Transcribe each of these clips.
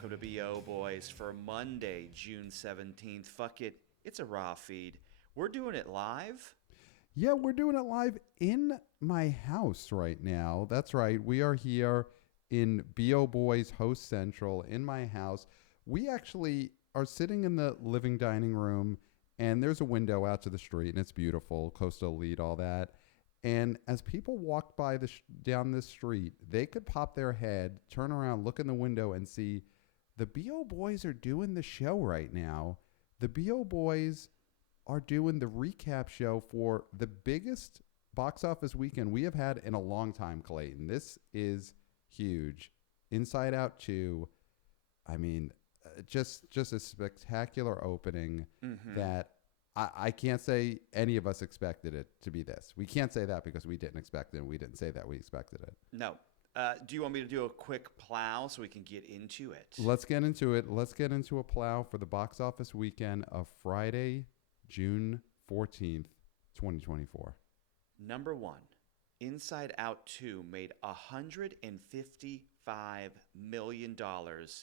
welcome to BO Boys for Monday, June 17th. Fuck it, it's a raw feed. We're doing it live. Yeah, we're doing it live in my house right now. That's right. We are here in BO Boys Host Central in my house. We actually are sitting in the living dining room, and there's a window out to the street, and it's beautiful, coastal lead, all that. And as people walk by down this street, they could pop their head, turn around, look in the window, and see the BO Boys are doing the show right now. The BO Boys are doing the recap show for the biggest box office weekend we have had in a long time, Clayton. This is huge. Inside Out 2, I mean, just a spectacular opening that I can't say any of us expected it to be this. We can't say that because we didn't expect it, and we didn't say that we expected it. No. Do you want me to do a quick plow so we can get into it? Let's get into it. Let's get into a plow for the box office weekend of Friday, June 14th, 2024. Number one, Inside Out 2 made $155 million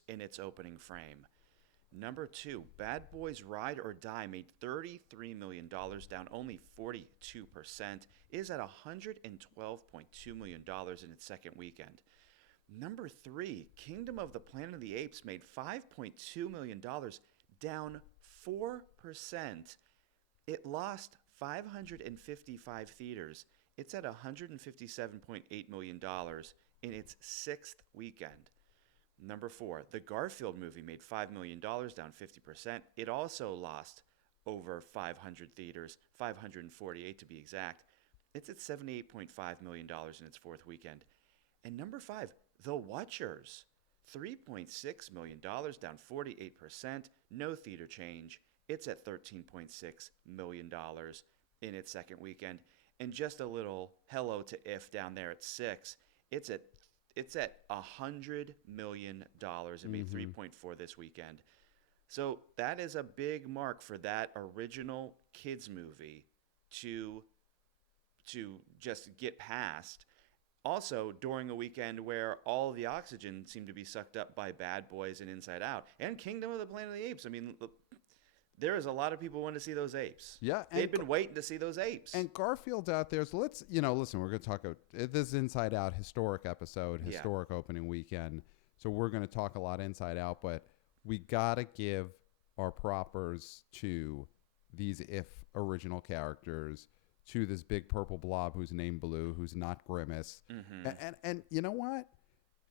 in its opening frame. Number two, Bad Boys Ride or Die made $33 million, down only 42%, is at $112.2 million in its second weekend. Number three, Kingdom of the Planet of the Apes made $5.2 million, down 4%. It lost 555 theaters. It's at $157.8 million in its sixth weekend. Number four, the Garfield movie made $5 million, down 50%. It also lost over 500 theaters, 548 to be exact. It's at $78.5 million in its fourth weekend. And number five, The Watchers, $3.6 million, down 48%, no theater change. It's at $13.6 million in its second weekend. And just a little hello to If down there at 6. It's at $100 million. It made 3.4 this weekend. So that is a big mark for that original kids movie to just get past. Also, during a weekend where all the oxygen seemed to be sucked up by Bad Boys and Inside Out and Kingdom of the Planet of the Apes. I mean, there is a lot of people wanting to see those apes. Yeah. They've been waiting to see those apes. And Garfield's out there. So let's, listen, we're going to talk about this Inside Out historic episode, historic opening weekend. So we're going to talk a lot Inside Out, but we got to give our propers to these If original characters, to this big purple blob who's named Blue, who's not Grimace. And you know what?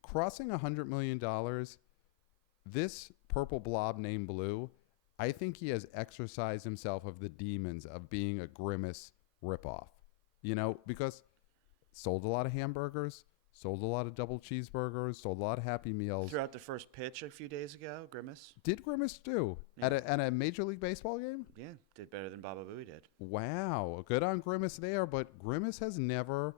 Crossing $100 million, this purple blob named Blue, I think he has exercised himself of the demons of being a Grimace ripoff, because sold a lot of hamburgers, sold a lot of double cheeseburgers, sold a lot of Happy Meals. Throughout the first pitch a few days ago, Grimace. Did Grimace do at a Major League Baseball game? Yeah, did better than Baba Booey did. Wow, good on Grimace there, but Grimace has never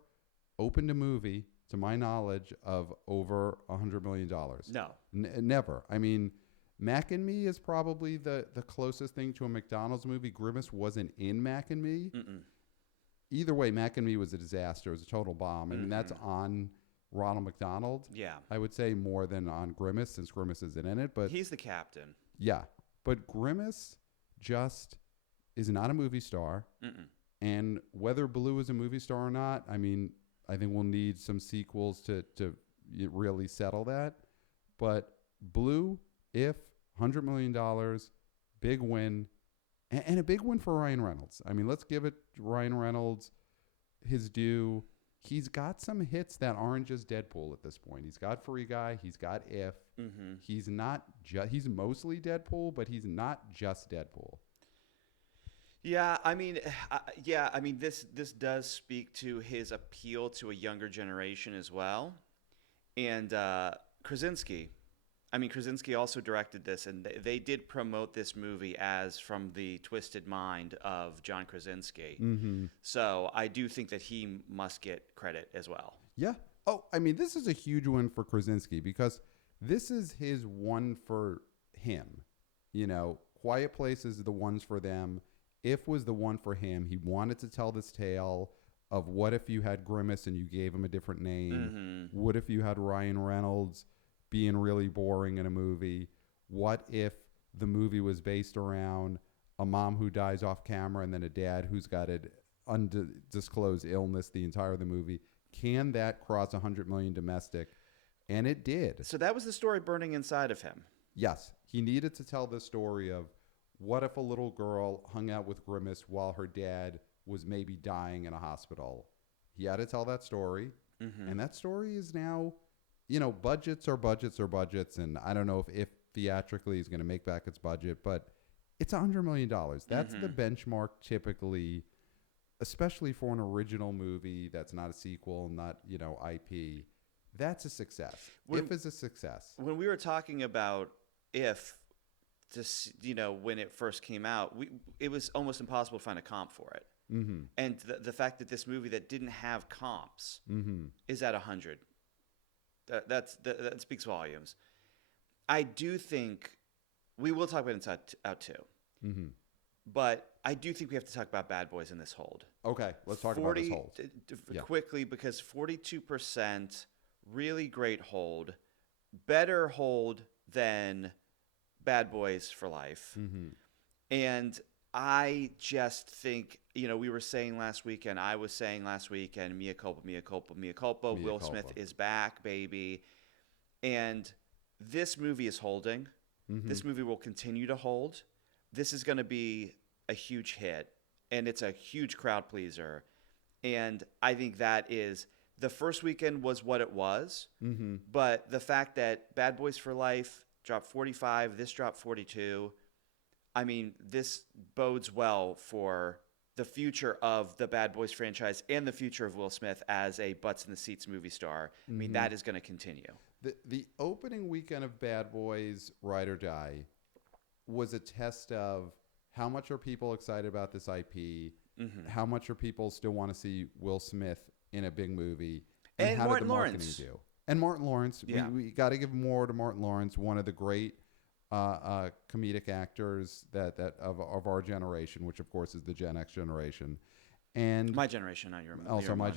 opened a movie, to my knowledge, of over $100 million. No. Never. I mean, Mac and Me is probably the closest thing to a McDonald's movie. Grimace wasn't in Mac and Me. Either way, Mac and Me was a disaster. It was a total bomb. I mean, that's on Ronald McDonald. Yeah. I would say more than on Grimace, since Grimace isn't in it. But he's the captain. Yeah. But Grimace just is not a movie star. And whether Blue is a movie star or not, I mean, I think we'll need some sequels to really settle that. But Blue, If, $100 million, big win, and a big win for Ryan Reynolds. I mean, let's give it Ryan Reynolds his due. He's got some hits that aren't just Deadpool at this point. He's got Free Guy. He's got If. He's not he's mostly Deadpool, but he's not just Deadpool. Yeah, I mean, this does speak to his appeal to a younger generation as well. And Krasinski also directed this, and they did promote this movie as from the twisted mind of John Krasinski. So I do think that he must get credit as well. Yeah. Oh, I mean, this is a huge one for Krasinski because this is his one for him. Quiet Place is the ones for them. If was the one for him. He wanted to tell this tale of what if you had Grimace and you gave him a different name? What if you had Ryan Reynolds being really boring in a movie? What if the movie was based around a mom who dies off camera and then a dad who's got an undisclosed illness the entire of the movie? Can that cross 100 million domestic? And it did. So that was the story burning inside of him. Yes. He needed to tell the story of what if a little girl hung out with Grimace while her dad was maybe dying in a hospital. He had to tell that story. Mm-hmm. And that story is now, budgets are budgets are budgets. And I don't know if theatrically is going to make back its budget, but it's $100 million. That's the benchmark typically, especially for an original movie that's not a sequel, not, IP. That's a success. If is a success. When we were talking about If, when it first came out, it was almost impossible to find a comp for it. Mm-hmm. And the fact that this movie that didn't have comps is at 100, that speaks volumes. I do think we will talk about Inside Out 2. Mm-hmm. But I do think we have to talk about Bad Boys in this hold. Okay, let's talk about this hold. Quickly, because 42%, really great hold. Better hold than Bad Boys for Life. Mm-hmm. And I just think, we were saying last weekend, I was saying last weekend, mea culpa, mea culpa, mea culpa. Will Smith is back, baby. And this movie is holding. Mm-hmm. This movie will continue to hold. This is going to be a huge hit, and it's a huge crowd pleaser. And I think that is the first weekend was what it was, but the fact that Bad Boys for Life dropped 45, this dropped 42, I mean, this bodes well for the future of the Bad Boys franchise and the future of Will Smith as a butts in the seats movie star. I mean, that is going to continue. The opening weekend of Bad Boys Ride or Die was a test of how much are people excited about this IP, how much are people still want to see Will Smith in a big movie, and how Martin did the marketing Lawrence do? And Martin Lawrence, yeah. we got to give more to Martin Lawrence, one of the great comedic actors that of our generation, which of course is the Gen X generation, and my generation, not your also your my mom,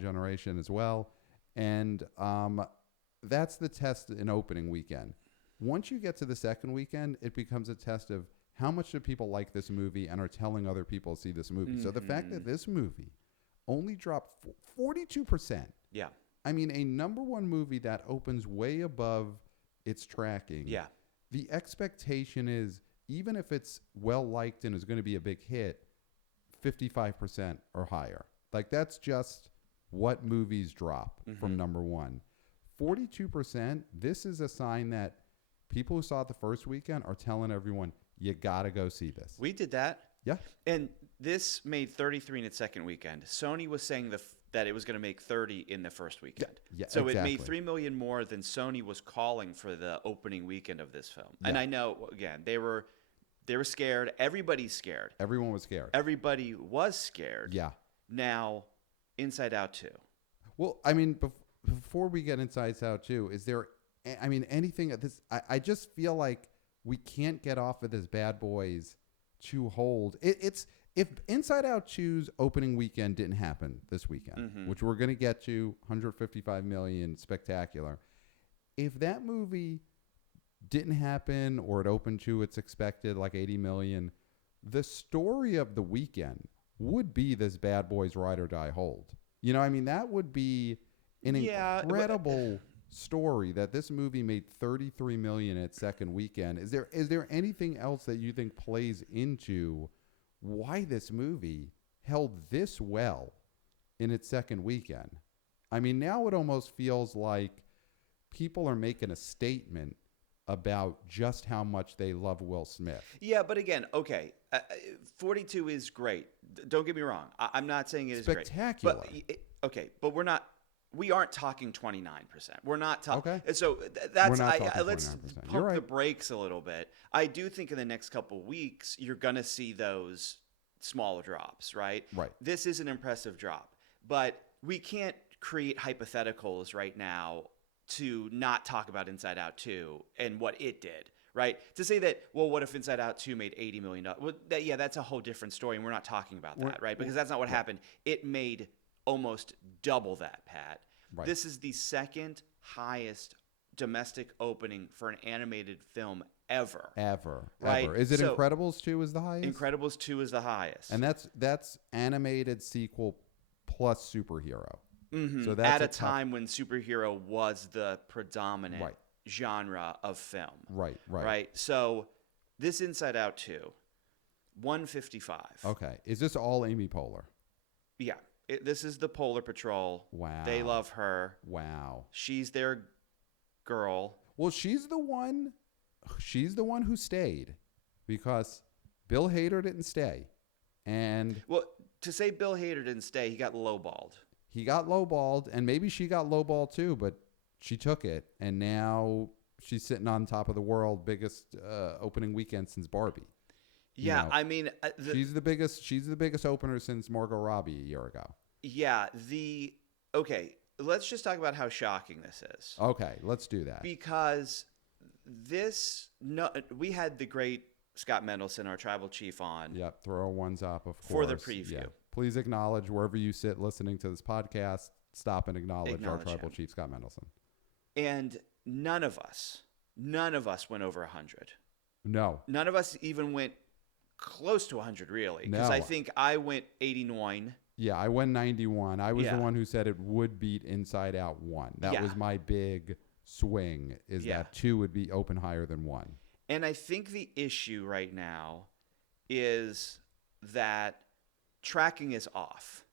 generation as well, and that's the test in opening weekend. Once you get to the second weekend, it becomes a test of how much do people like this movie and are telling other people to see this movie. So the fact that this movie only dropped 42%. Yeah. I mean, a number one movie that opens way above its tracking. Yeah. The expectation is, even if it's well-liked and is going to be a big hit, 55% or higher. Like, that's just what movies drop from number one. 42%, this is a sign that people who saw it the first weekend are telling everyone, you got to go see this. We did that. Yeah. And this made 33 in its second weekend. Sony was saying that it was going to make 30 in the first weekend. Yeah, so exactly. It made $3 million more than Sony was calling for the opening weekend of this film. Yeah. And I know, again, they were scared. Everybody's scared. Everyone was scared. Everybody was scared. Yeah. Now, Inside Out 2. Well, I mean, before we get Inside Out 2, is there, I mean, anything at this, I just feel like we can't get off of this Bad Boys to hold. It's if Inside Out 2's opening weekend didn't happen this weekend, which we're going to get to, 155 million, spectacular. If that movie didn't happen or it opened to its expected like 80 million, the story of the weekend would be this Bad Boys Ride or Die hold. I mean, that would be an incredible story that this movie made 33 million its second weekend. Is there anything else that you think plays into why this movie held this well in its second weekend? I mean, now it almost feels like people are making a statement about just how much they love Will Smith. Yeah, but again, okay, 42 is great. Don't get me wrong. I'm not saying it is spectacular. But but we aren't talking 29%. We're not talking. Okay. So that's let's pump the brakes a little bit. I do think in the next couple weeks you're going to see those smaller drops, right? Right. This is an impressive drop, but we can't create hypotheticals right now to not talk about Inside Out 2 and what it did, right? To say that, well, what if Inside Out 2 made $80 million? Well, that's a whole different story, and we're not talking about that, right? Because that's not what happened. It made almost double that, Pat. Right. This is the second highest domestic opening for an animated film ever. Ever. Right? Is it So, Incredibles 2 is the highest? Incredibles 2 is the highest. And that's animated sequel plus superhero. Mm-hmm. So that's at a time when superhero was the predominant genre of film. Right. So this Inside Out 2, 155. Okay. Is this all Amy Poehler? Yeah. This is the Polar Patrol. Wow. They love her. Wow. She's their girl. Well, she's the one who stayed because Bill Hader didn't stay. And well, to say Bill Hader didn't stay, he got lowballed. He got lowballed, and maybe she got lowballed too, but she took it, and now she's sitting on top of the world, biggest opening weekend since Barbie. Yeah, you know, I mean, she's the biggest opener since Margot Robbie a year ago. Yeah, okay, let's just talk about how shocking this is. Okay, let's do that. Because we had the great Scott Mendelson, our tribal chief, on. Yep, throw ones up, of course. For the preview. Yeah. Please acknowledge wherever you sit listening to this podcast, stop and acknowledge our tribal chief, Scott Mendelson. And none of us went over 100. No. None of us even went close to 100, really. Because No. I think I went 89. Yeah, I went 91. I was the one who said it would beat Inside Out 1. That was my big swing, is that 2 would be open higher than 1. And I think the issue right now is that tracking is off.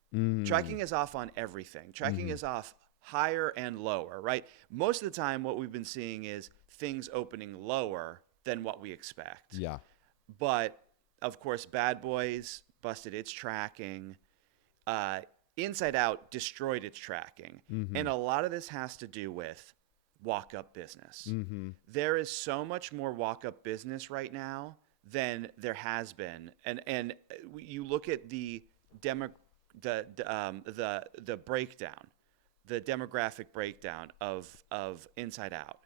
Tracking is off on everything. Tracking is off higher and lower, right? Most of the time, what we've been seeing is things opening lower than what we expect. Yeah. But, of course, Bad Boys busted its tracking. Inside Out destroyed its tracking. And a lot of this has to do with walk-up business. There is so much more walk-up business right now than there has been. And you look at the breakdown, the demographic breakdown of Inside Out.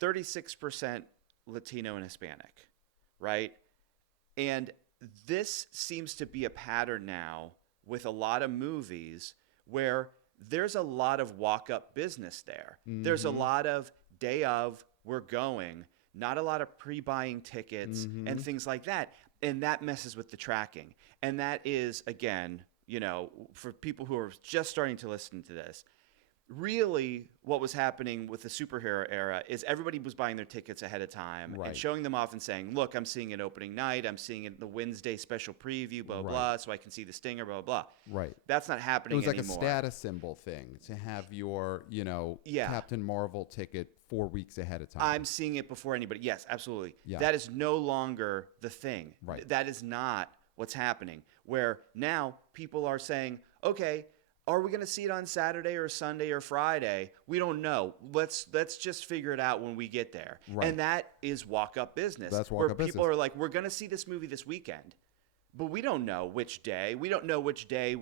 36% Latino and Hispanic, right? And this seems to be a pattern now with a lot of movies where there's a lot of walk-up business there. There's a lot of day of, we're going, not a lot of pre-buying tickets and things like that. And that messes with the tracking. And that is, again, for people who are just starting to listen to this, really what was happening with the superhero era is everybody was buying their tickets ahead of time and showing them off and saying, look, I'm seeing it opening night. I'm seeing it the Wednesday special preview, blah, blah, so I can see the stinger, blah, blah, blah. Right. That's not happening anymore. It was like a status symbol thing to have your, Captain Marvel ticket 4 weeks ahead of time. I'm seeing it before anybody. Yes, absolutely. Yeah. That is no longer the thing. Right. That is not what's happening. Where now people are saying, okay, are we going to see it on Saturday or Sunday or Friday? We don't know. Let's just figure it out when we get there. Right. And that is walk-up business. That's walk-up business. People are like, we're going to see this movie this weekend. But we don't know which day. We don't know which day.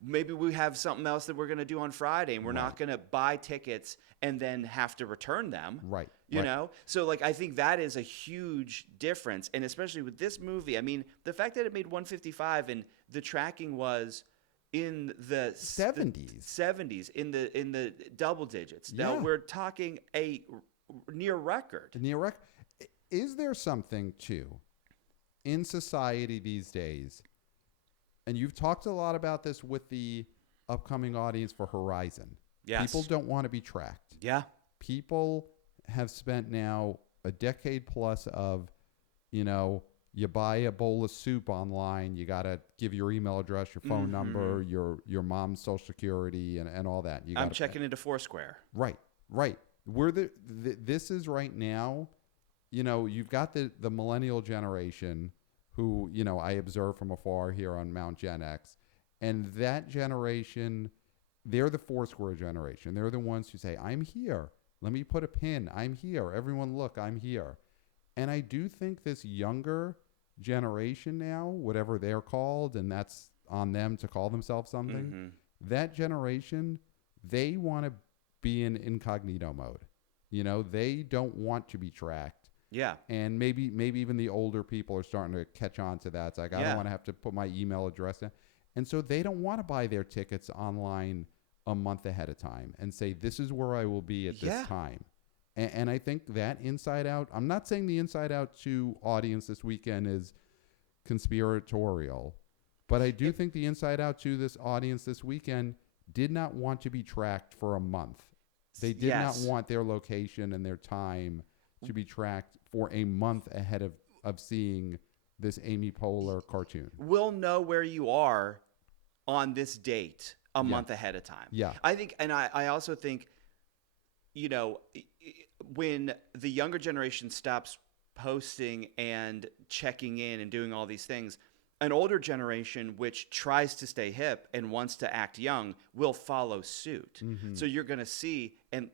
Maybe we have something else that we're going to do on Friday, and we're not going to buy tickets and then have to return them. Right. You know? So, I think that is a huge difference. And especially with this movie, I mean, the fact that it made 155 and the tracking was in the 70s, in the double digits. Now, we're talking a near record. Is there something, too, in society these days, and you've talked a lot about this with the upcoming audience for Horizon. Yes. People don't want to be tracked. Yeah. People have spent now a decade plus of, you buy a bowl of soup online, you got to give your email address, your phone number, your mom's social security, and all that. I'm checking into Foursquare. Right. This is right now, you've got the millennial generation who, I observe from afar here on Mount Gen X. And that generation, they're the Foursquare generation. They're the ones who say, I'm here. Let me put a pin. I'm here. Everyone look, I'm here. And I do think this younger generation now, whatever they're called, and that's on them to call themselves something, that generation, they want to be in incognito mode. They don't want to be tracked. Yeah. And maybe even the older people are starting to catch on to that. It's like, I don't want to have to put my email address in. And so they don't want to buy their tickets online a month ahead of time and say, this is where I will be at this time. And I think that Inside Out, I'm not saying the Inside Out 2 audience this weekend is conspiratorial, but I do think the Inside Out 2 this audience this weekend did not want to be tracked for a month. They did not want their location and their time to be tracked for a month ahead of seeing this Amy Poehler cartoon. We'll know where you are on this date a month ahead of time. Yeah. I think, and I also think, you know, when the younger generation stops posting and checking in and doing all these things, an older generation, which tries to stay hip and wants to act young, will follow suit. Mm-hmm. So you're going to see, and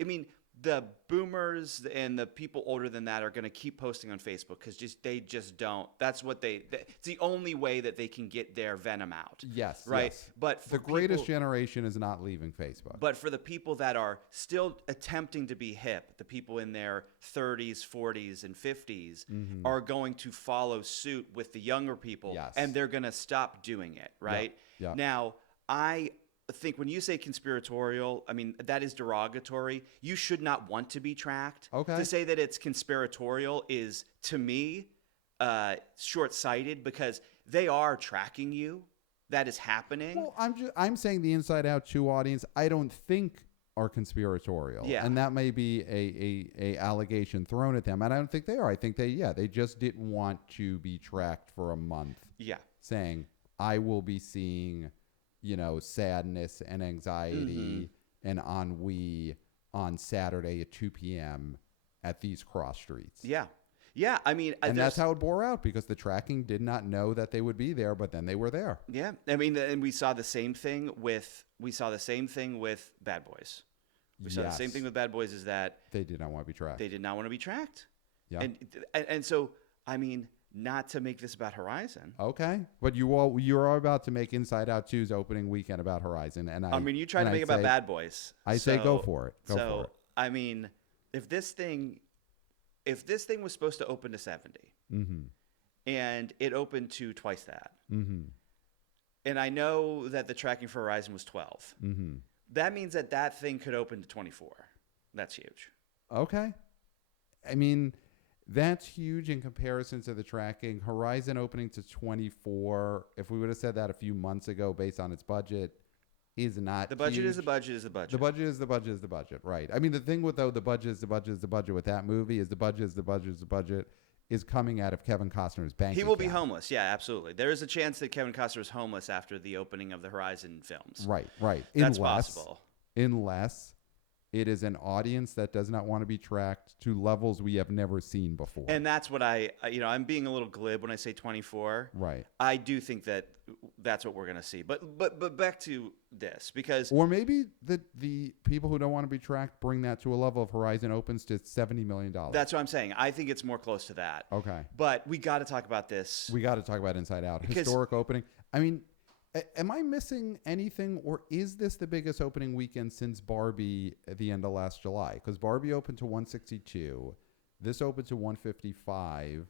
I mean, the boomers and the people older than that are going to keep posting on Facebook because they just don't. That's what it's the only way that they can get their venom out. Yes. Right. Yes. But for the greatest generation is not leaving Facebook. But for the people that are still attempting to be hip, the people in their 30s, 40s, and 50s are going to follow suit with the younger people. Yes. And they're going to stop doing it. Right. Yeah. Now, I think when you say conspiratorial, I mean, that is derogatory. You should not want to be tracked. Okay. To say that it's conspiratorial is, to me, short-sighted because they are tracking you. That is happening. Well, I'm saying the Inside Out 2 audience, I don't think are conspiratorial. Yeah. And that may be a allegation thrown at them. And I don't think they are. I think they just didn't want to be tracked for a month. Yeah. Saying, I will be seeing, sadness and anxiety and ennui on Saturday at 2 p.m. at these cross streets. Yeah. Yeah. I mean, and that's how it bore out because the tracking did not know that they would be there, but then they were there. Yeah. I mean, and we saw the same thing with Bad Boys. We saw the same thing with Bad Boys is that they did not want to be tracked. They did not want to be tracked. Yeah. And so, I mean, not to make this about Horizon. Okay. But you're about to make Inside Out 2's opening weekend about Horizon. And I mean, you tried to make it about Bad Boys. I say go for it. Go for it. I mean, if this thing was supposed to open to 70 and it opened to twice that, and I know that the tracking for Horizon was 12, that means that thing could open to 24. That's huge. Okay. I mean, that's huge in comparison to the tracking. Horizon opening to 24, if we would have said that a few months ago based on its budget, is not The budget huge. is the budget is the budget. The budget is the budget is the budget, right. I mean, the thing with, the budget is the budget is the budget with that movie is the budget is the budget is the budget is coming out of Kevin Costner's bank He will account. be homeless. Yeah, absolutely. There is a chance that Kevin Costner is homeless after the opening of the Horizon films. Right. That's possible. Unless it is an audience that does not want to be tracked to levels we have never seen before. And that's what I'm being a little glib when I say 24. Right. I do think that that's what we're going to see. But back to this, because... Or maybe the people who don't want to be tracked bring that to a level of Horizon opens to $70 million. That's what I'm saying. I think it's more close to that. Okay. But we got to talk about this. We got to talk about Inside Out. Historic opening. I mean... Am I missing anything, or is this the biggest opening weekend since Barbie at the end of last July? Because Barbie opened to 162. This opened to 155.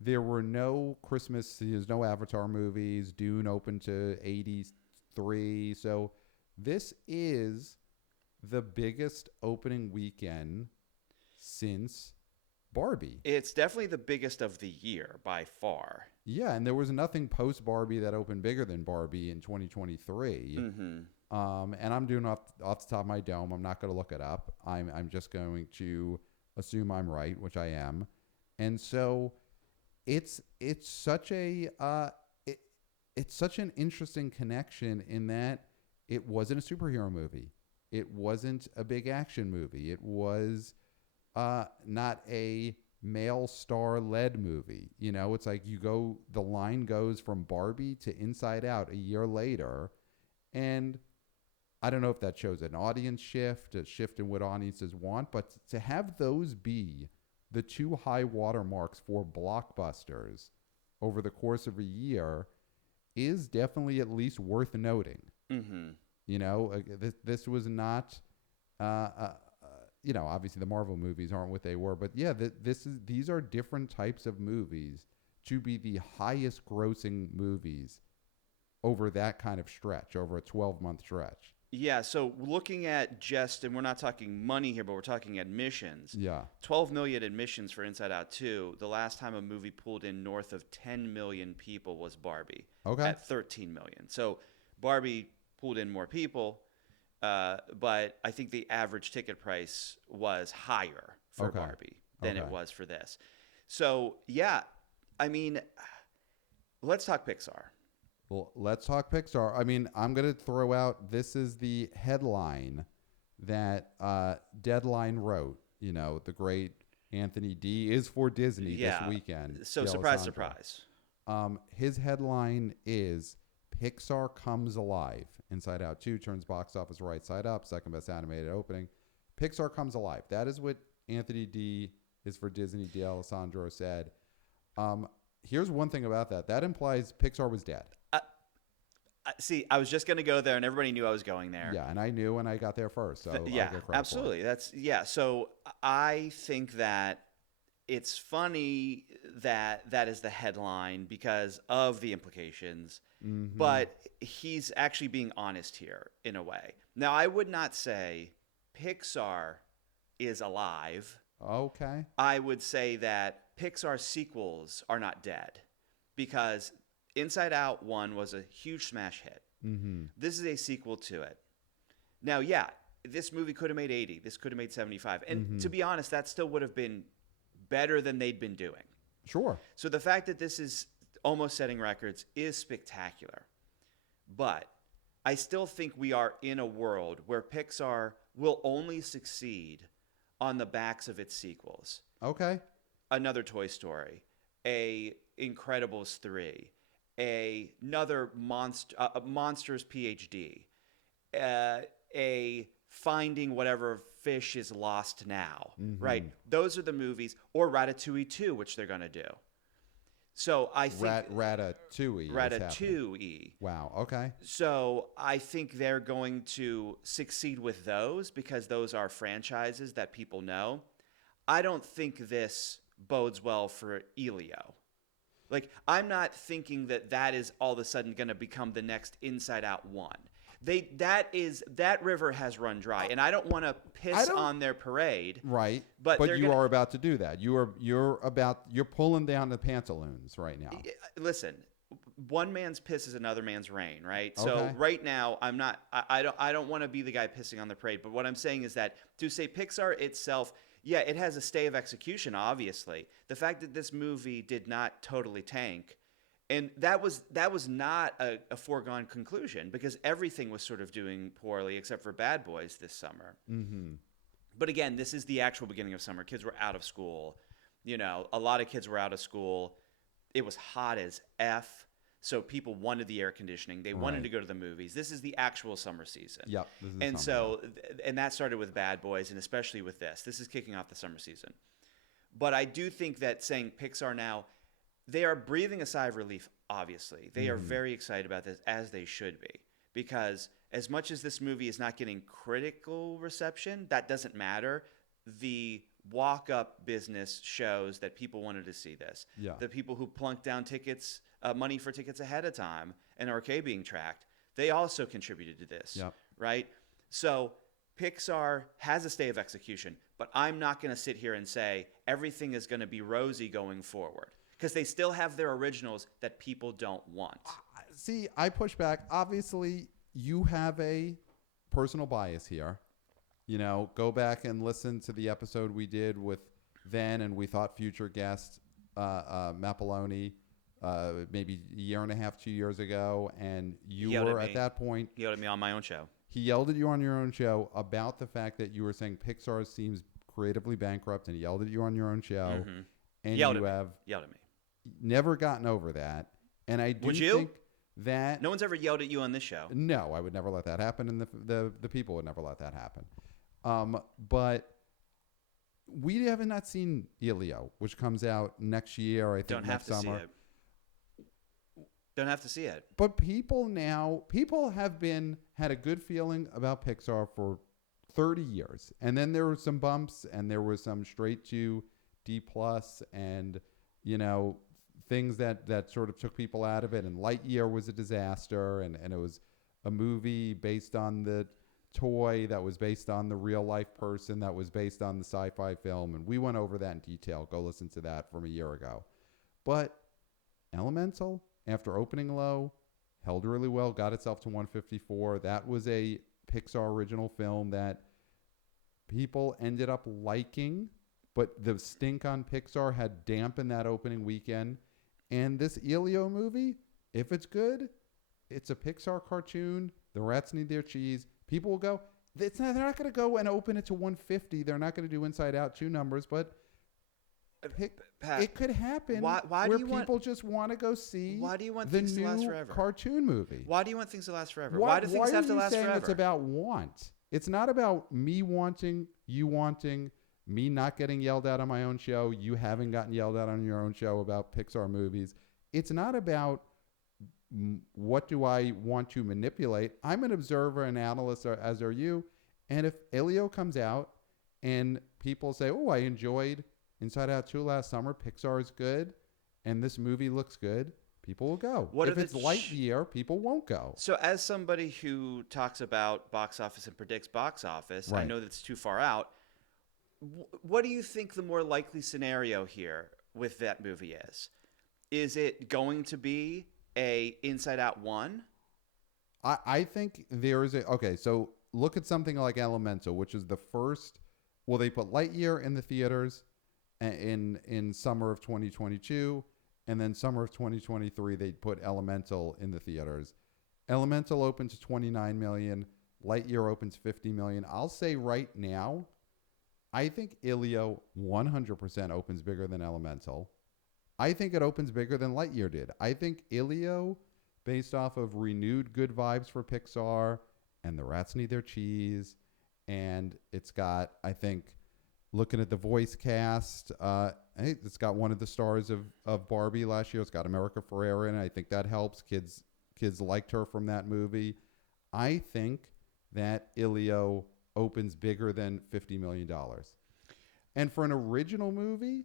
There were no there's no Avatar movies. Dune opened to 83. So this is the biggest opening weekend since Barbie. It's definitely the biggest of the year by far. Yeah, and there was nothing post Barbie that opened bigger than Barbie in 2023. And I'm doing off the top of my dome. I'm not going to look it up. I'm just going to assume I'm right, which I am. And so it's such a it's such an interesting connection in that it wasn't a superhero movie. It wasn't a big action movie. It was not a male star led movie. It's like the line goes from Barbie to Inside Out a year later. And I don't know if that shows an audience shift, a shift in what audiences want, but to have those be the two high watermarks for blockbusters over the course of a year is definitely at least worth noting. This was not, obviously the Marvel movies aren't what they were, but yeah, these are different types of movies to be the highest grossing movies over that kind of stretch, over a 12-month stretch. Yeah, so looking at just, and we're not talking money here, but we're talking admissions. Yeah. 12 million admissions for Inside Out 2. The last time a movie pulled in north of 10 million people was Barbie Okay. at 13 million. So Barbie pulled in more people, but I think the average ticket price was higher for Okay. Barbie than it Okay. was for this. So, yeah, I mean, let's talk Pixar. Well, let's talk Pixar. I mean, I'm going to throw out this is the headline that Deadline wrote. You know, the great Anthony D is for Disney Yeah. this weekend. So, surprise, D'Alessandro. surprise. His headline is Pixar Comes Alive. Inside Out 2 turns box office right side up. Second best animated opening. Pixar Comes Alive. That is what Anthony D is for Disney. D'Alessandro said. Here's one thing about that. That implies Pixar was dead. See, I was just going to go there, and everybody knew I was going there. Yeah, and I knew when I got there first. So I'll Yeah, get credit absolutely. So I think that it's funny that that is the headline because of the implications, Mm-hmm. but he's actually being honest here in a way. Now, I would not say Pixar is alive. Okay. I would say that Pixar sequels are not dead because Inside Out 1 was a huge smash hit. Mm-hmm. This is a sequel to it. Now, yeah, this movie could have made 80. This could have made 75. And to be honest, that still would have been better than they'd been doing. Sure. So the fact that this is almost setting records is spectacular. But I still think we are in a world where Pixar will only succeed on the backs of its sequels. Okay. Another Toy Story, a Incredibles 3, another Monsters PhD, a Finding Whatever Fish is Lost Now, right? Those are the movies, or Ratatouille 2, which they're going to do. So I think Ratatouille. Ratatouille. Wow. Okay. So I think they're going to succeed with those because those are franchises that people know. I don't think this bodes well for Elio. Like, I'm not thinking that that is all of a sudden going to become the next Inside Out 1. That river has run dry, and I don't want to piss on their parade. Right. But you are about to do that. You're pulling down the pantaloons right now. Listen, one man's piss is another man's rain, right? So Okay. right now, I don't want to be the guy pissing on the parade, but what I'm saying is that to say Pixar itself, yeah, it has a stay of execution, obviously. The fact that this movie did not totally tank, and that was not a foregone conclusion because everything was sort of doing poorly except for Bad Boys this summer. Mm-hmm. But again, this is the actual beginning of summer. Kids were out of school. You know, a lot of kids were out of school. It was hot as F. So people wanted the air conditioning. They wanted to go to the movies. This is the actual summer season. Yep. This is And summer. so, and that started with Bad Boys, and especially with this. This is kicking off the summer season. But I do think that saying Pixar now, they are breathing a sigh of relief, obviously. They are very excited about this, as they should be. Because as much as this movie is not getting critical reception, that doesn't matter. The walk-up business shows that people wanted to see this. Yeah. The people who plunked down tickets, money for tickets ahead of time, and are okay being tracked, they also contributed to this, Yep. right? So Pixar has a stay of execution, but I'm not going to sit here and say everything is going to be rosy going forward because they still have their originals that people don't want. See, I push back. Obviously, you have a personal bias here. You know, go back and listen to the episode we did with then and we thought future guest Mappaloni maybe a year and a half, 2 years ago, and you were at that point. He yelled at me on my own show. He yelled at you on your own show about the fact that you were saying Pixar seems creatively bankrupt, and he yelled at you on your own show. Mhm. And Yelled you at me. have Yelled at me. never gotten over that. And I do Would you? think that No one's ever yelled at you on this show. no, I would never let that happen, and the people would never let that happen. But we have not seen Elio, which comes out next year, I think Don't have next to summer. see it. Don't have to see it. But people have had a good feeling about Pixar for 30 years. And then there were some bumps and there was some straight to D plus and, you know, things that sort of took people out of it. And Lightyear was a disaster and it was a movie based on the toy that was based on the real life person that was based on the sci-fi film. And we went over that in detail. Go listen to that from a year ago. But Elemental, after opening low, held really well, got itself to 154. That was a Pixar original film that people ended up liking, but the stink on Pixar had dampened that opening weekend. And this Elio movie, if it's good, it's a Pixar cartoon. The rats need their cheese. People will go. They're not going to go and open it to 150. They're not going to do Inside Out 2 numbers, but Pat, it could happen why where do you people just want to go see why do you want the things to last new forever? cartoon movie. Why do you want things to last forever? Why do things have to last forever? It's about want. It's not about me wanting, you wanting, me not getting yelled at on my own show, you having gotten yelled at on your own show about Pixar movies. It's not about what do I want to manipulate. I'm an observer and analyst, as are you. And if Elio comes out and people say, oh, I enjoyed Inside Out 2 last summer, Pixar is good, and this movie looks good, people will go. If it's Lightyear, people won't go. So as somebody who talks about box office and predicts box office, Right. I know that's too far out. What do you think the more likely scenario here with that movie is? Is it going to be a Inside Out 1? I think there is so look at something like Elemental, which is the first, well, they put Lightyear in the theaters in summer of 2022, and then summer of 2023 they put Elemental in the theaters. Elemental opened to 29 million, Lightyear opens 50 million. I'll say right now, I think Elio 100% opens bigger than Elemental. I think it opens bigger than Lightyear did. I think Elio, based off of renewed good vibes for Pixar, and the rats need their cheese, and it's got, I think, looking at the voice cast, it's got one of the stars of Barbie last year. It's got America Ferrera in it. I think that helps. Kids liked her from that movie. I think that Elio opens bigger than $50 million. And for an original movie,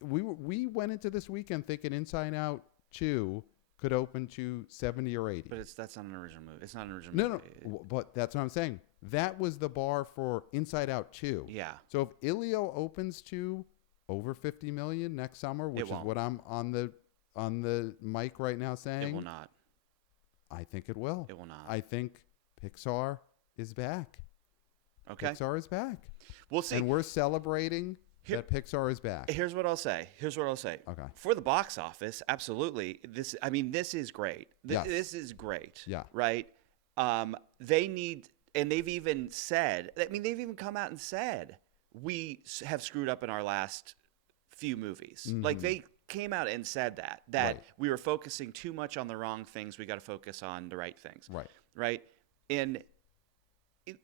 we went into this weekend thinking Inside Out 2 could open to 70 or 80. But that's not an original movie. It's not an original movie. No, but that's what I'm saying. That was the bar for Inside Out 2. Yeah. So if Elio opens to over 50 million next summer, which is what I'm on the mic right now saying, it will not. I think it will. It will not. I think Pixar is back. Okay. Pixar is back. We'll see. And we're celebrating that Pixar is back. Here's what I'll say. Okay. For the box office, absolutely. This is great. Yes. This is great. Yeah. Right? They need, and they've even said, they've even come out and said, we have screwed up in our last few movies. Mm-hmm. Like, they came out and said that Right. we were focusing too much on the wrong things. We got to focus on the right things. Right. Right? And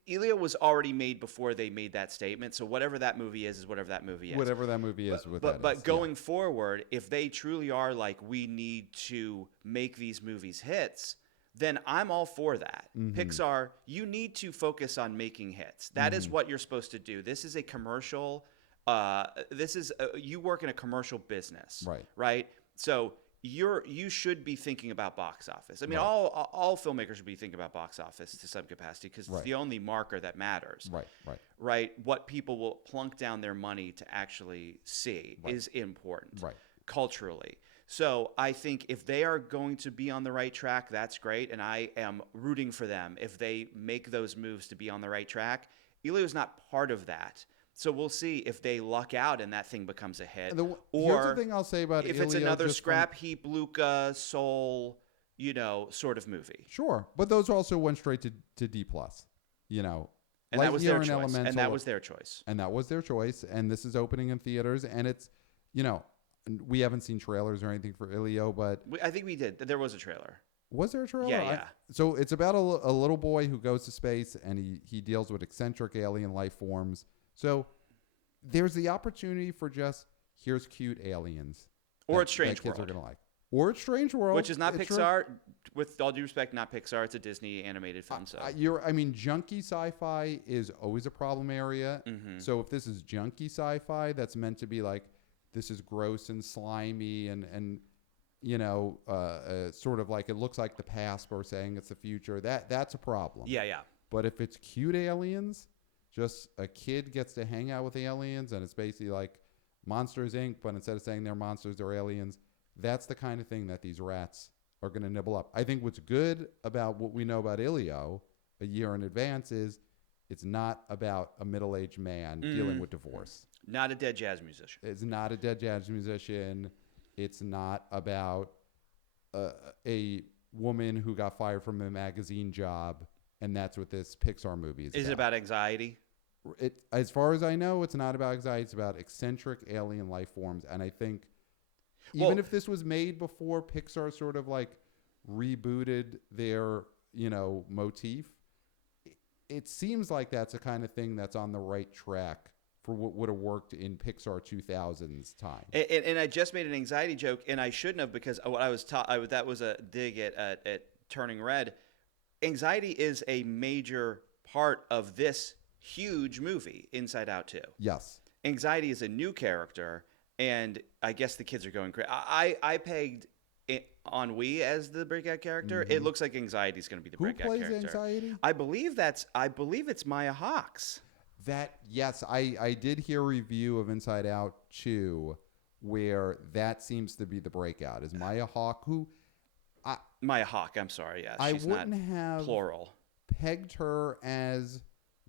Elio was already made before they made that statement. So whatever that movie is whatever that movie is. Whatever that movie is. But going forward, if they truly are like, we need to make these movies hits, then I'm all for that. Mm-hmm. Pixar, you need to focus on making hits. That is what you're supposed to do. This is a commercial. You work in a commercial business. Right. Right? So you should be thinking about box office. I mean, Right. all filmmakers should be thinking about box office to some capacity, because it's Right. the only marker that matters. Right. What people will plunk down their money to actually see is important. Right. Culturally. So I think if they are going to be on the right track, that's great, and I am rooting for them if they make those moves to be on the right track. Elio's not part of that. So we'll see if they luck out and that thing becomes a hit. Here's the thing I'll say about if Elio, it's another just scrap heap, Luca, Soul, sort of movie. Sure, but those also went straight to D+. And that was their choice. And that was their choice. And that was their choice. And this is opening in theaters. And it's, we haven't seen trailers or anything for Elio, but I think we did. There was a trailer. Was there a trailer? Yeah. So it's about a little boy who goes to space, and he deals with eccentric alien life forms. So there's the opportunity for just, here's cute aliens. Or it's Strange that kids World. are going to like. Or it's Strange World. Which is not Pixar. With all due respect, not Pixar. It's a Disney animated film. Junky sci-fi is always a problem area. Mm-hmm. So if this is junky sci-fi that's meant to be like, this is gross and slimy and sort of like it looks like the past, but we're saying it's the future. That's a problem. Yeah, yeah. But if it's cute aliens, just a kid gets to hang out with aliens, and it's basically like Monsters Inc., but instead of saying they're monsters, they're aliens. That's the kind of thing that these rats are going to nibble up. I think what's good about what we know about Ilio a year in advance is it's not about a middle-aged man dealing with divorce. Not a dead jazz musician. It's not a dead jazz musician. It's not about a woman who got fired from a magazine job, and that's what this Pixar movie is about. Is it about anxiety? As far as I know, it's not about anxiety. It's about eccentric alien life forms. And I think even if this was made before Pixar sort of like rebooted their, motif, it seems like that's the kind of thing that's on the right track for what would have worked in Pixar 2000's time. And I just made an anxiety joke, and I shouldn't have, because what I was taught, that was a dig at Turning Red. Anxiety is a major part of this huge movie, Inside Out 2. Yes. Anxiety is a new character, and I guess the kids are going crazy. I pegged Ennui as the breakout character. Mm-hmm. It looks like Anxiety is going to be the breakout character. Who plays Anxiety? I believe it's Maya Hawks. Yes, I did hear a review of Inside Out 2 where that seems to be the breakout. Is Maya Hawke, who... Maya Hawke, I'm sorry, yeah. I She's wouldn't not have plural. pegged her as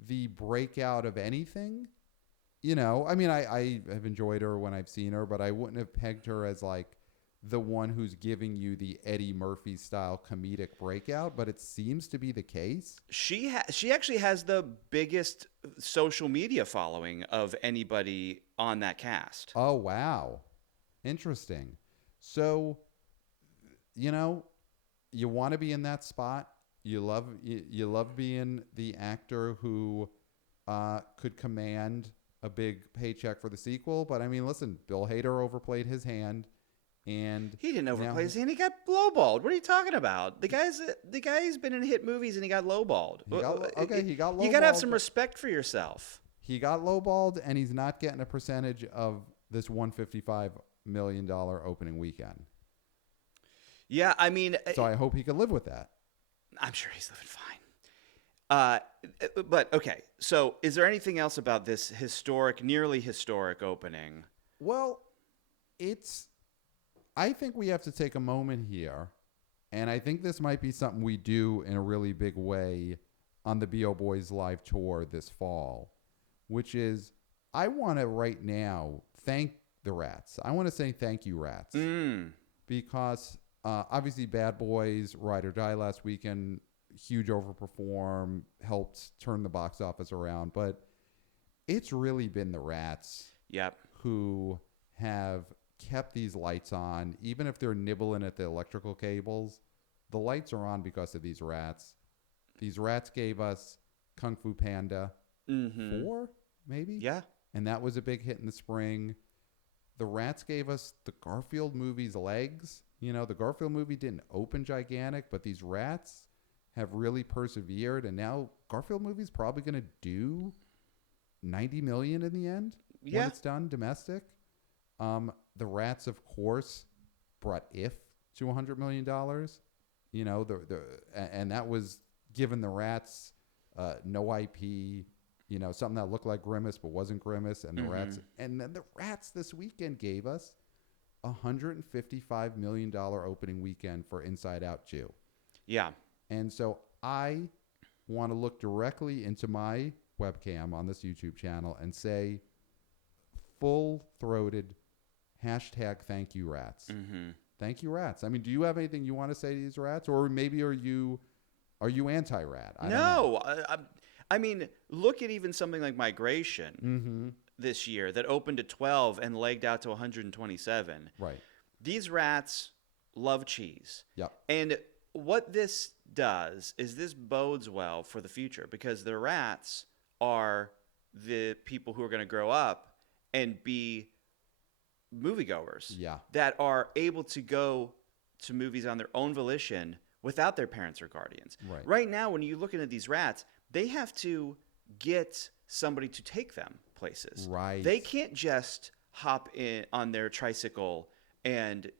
the breakout of anything. I have enjoyed her when I've seen her, but I wouldn't have pegged her as like the one who's giving you the Eddie Murphy style comedic breakout, but it seems to be the case. She actually has the biggest social media following of anybody on that cast. Oh, wow. Interesting. So, you want to be in that spot. You love being the actor who could command a big paycheck for the sequel. But I mean, listen, Bill Hader overplayed his hand, and he didn't overplay his hand. He got lowballed. What are you talking about? The guy's been in hit movies and he got lowballed. He got lowballed. You got to have some respect for yourself. He got lowballed, and he's not getting a percentage of this $155 million opening weekend. Yeah, I mean... So I hope he can live with that. I'm sure he's living fine. But, okay, so is there anything else about this nearly historic opening? Well, I think we have to take a moment here, and I think this might be something we do in a really big way on the B.O. Boys live tour this fall, which is I want to right now thank the Rats. I want to say thank you, Rats, because... obviously, Bad Boys, Ride or Die last weekend, huge overperform, helped turn the box office around. But it's really been the Rats who have kept these lights on. Even if they're nibbling at the electrical cables, the lights are on because of these Rats. These Rats gave us Kung Fu Panda 4, maybe? Yeah. And that was a big hit in the spring. The Rats gave us the Garfield movie's legs. The Garfield movie didn't open gigantic, but these Rats have really persevered, and now Garfield movie's probably going to do $90 million in the end when it's done domestic. The Rats, of course, brought If to $100 million. And that was given the Rats no IP. Something that looked like Grimace but wasn't Grimace, and the Rats, and then the Rats this weekend gave us $155 million opening weekend for Inside Out 2. Yeah. And so I want to look directly into my webcam on this YouTube channel and say full-throated hashtag thank you, Rats. Thank you, Rats. I mean, do you have anything you want to say to these Rats? Or maybe are you anti-rat? No. I mean, look at even something like Migration. This year that opened at 12 and legged out to 127. Right. These Rats love cheese. Yep. And what this does is this bodes well for the future, because the Rats are the people who are going to grow up and be moviegoers that are able to go to movies on their own volition without their parents or guardians. Right now, when you look into these Rats, they have to get somebody to take them places. Right. They can't just hop in on their tricycle and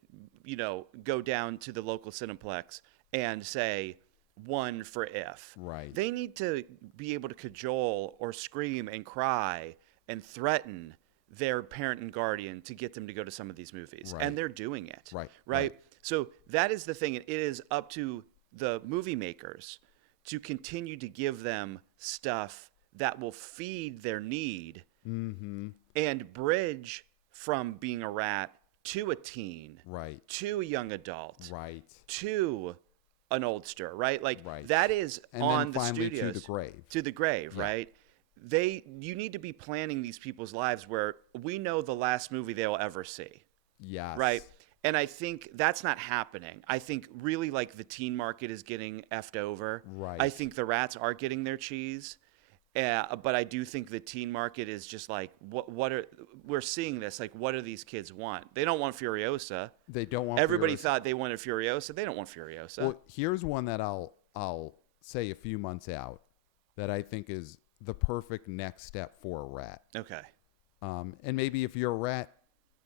go down to the local Cineplex and say one for if. Right. They need to be able to cajole or scream and cry and threaten their parent and guardian to get them to go to some of these movies. Right. And they're doing it. Right. So that is the thing. It is up to the movie makers to continue to give them stuff that will feed their need and bridge from being a rat to a teen, Right. to a young adult, Right. to an oldster, right? Like Right. that is And on then the finally studios. to the grave. To the grave, Yeah. right? You need to be planning these people's lives where we know the last movie they'll ever see, Yes. right? And I think that's not happening. I think really like the teen market is getting effed over. Right. I think the rats are getting their cheese. But I do think the teen market is just like, we're seeing this, like, what do these kids want? They don't want Furiosa. They don't want Everybody Furiosa. thought they wanted Furiosa. They don't want Furiosa. Well, here's one that I'll say a few months out that I think is the perfect next step for a rat. Okay. And maybe if you're a rat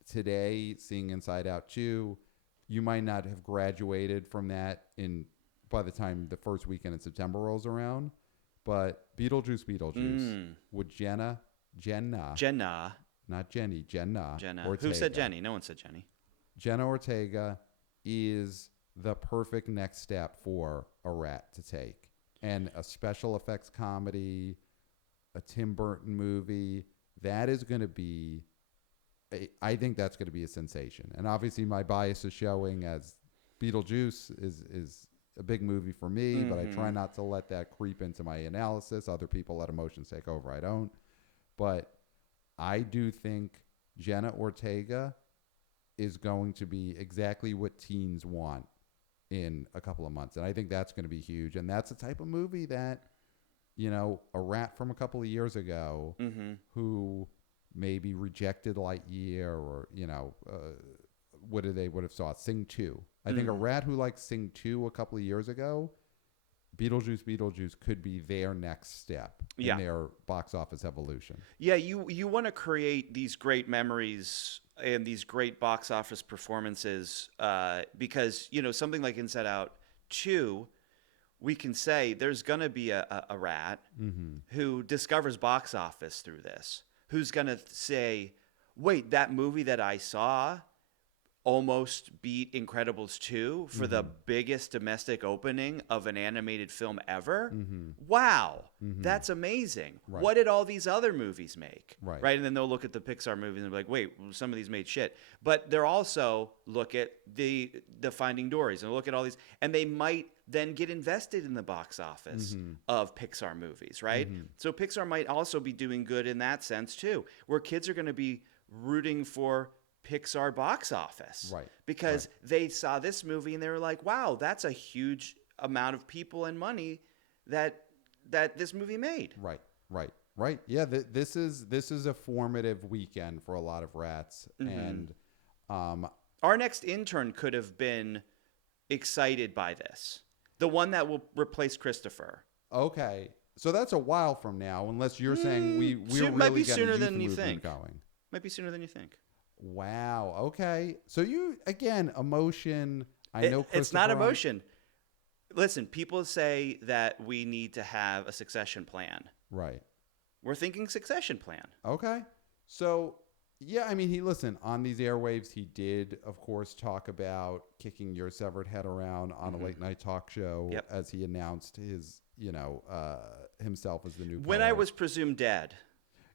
today seeing Inside Out 2, you might not have graduated from that by the time the first weekend in September rolls around. But Beetlejuice with Jenna, not Jenny, Jenna. Ortega. Who said Jenny? No one said Jenny. Jenna Ortega is the perfect next step for a rat to take. And a special effects comedy, a Tim Burton movie, that is going to be, I think that's going to be a sensation. And obviously my bias is showing as Beetlejuice is a big movie for me, but I try not to let that creep into my analysis. Other people let emotions take over. I don't. But I do think Jenna Ortega is going to be exactly what teens want in a couple of months. And I think that's going to be huge. And that's the type of movie that, a rat from a couple of years ago who maybe rejected Lightyear or, what they would have saw? Sing 2. I think a rat who liked Sing 2 a couple of years ago, Beetlejuice could be their next step in their box office evolution. Yeah, you want to create these great memories and these great box office performances because, something like Inside Out 2, we can say there's going to be a rat who discovers box office through this, who's going to say, wait, that movie that I saw almost beat Incredibles 2 for the biggest domestic opening of an animated film ever. Wow, that's amazing. Right. What did all these other movies make? Right. And then they'll look at the Pixar movies and be like, wait, some of these made shit. But they're also look at the Finding Dory's and look at all these, and they might then get invested in the box office of Pixar movies, right? So Pixar might also be doing good in that sense too, where kids are going to be rooting for Pixar box office, right? Because they saw this movie and they were like, "Wow, that's a huge amount of people and money that this movie made." Right. Yeah, this is a formative weekend for a lot of rats, and our next intern could have been excited by this. The one that will replace Christopher. Okay, so that's a while from now, unless you're saying we're really might be getting sooner youth than you movement think. going. Might be sooner than you think. Wow. Okay. So you again emotion. I know it's not emotion. Listen, people say that we need to have a succession plan. Right. We're thinking succession plan. Okay. So yeah, I mean, he on these airwaves. He did, of course, talk about kicking your severed head around on a late night talk show as he announced his, himself as the new. When I was presumed dead.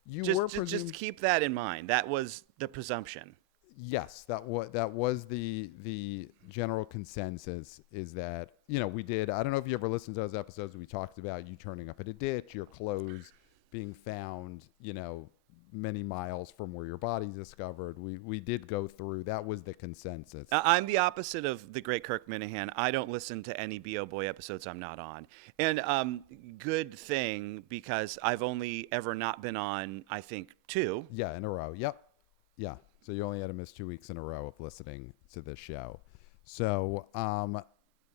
Just keep that in mind. That was the presumption. Yes, that was the general consensus is that, we did. I don't know if you ever listened to those episodes. We talked about you turning up at a ditch, your clothes being found, many miles from where your body's discovered. We did go through. That was the consensus. I'm the opposite of the great Kirk Minahan. I don't listen to any B.O. Boy episodes I'm not on. And good thing, because I've only ever not been on, I think, 2. Yeah, in a row. Yep. Yeah. So you only had to miss 2 weeks in a row of listening to this show. So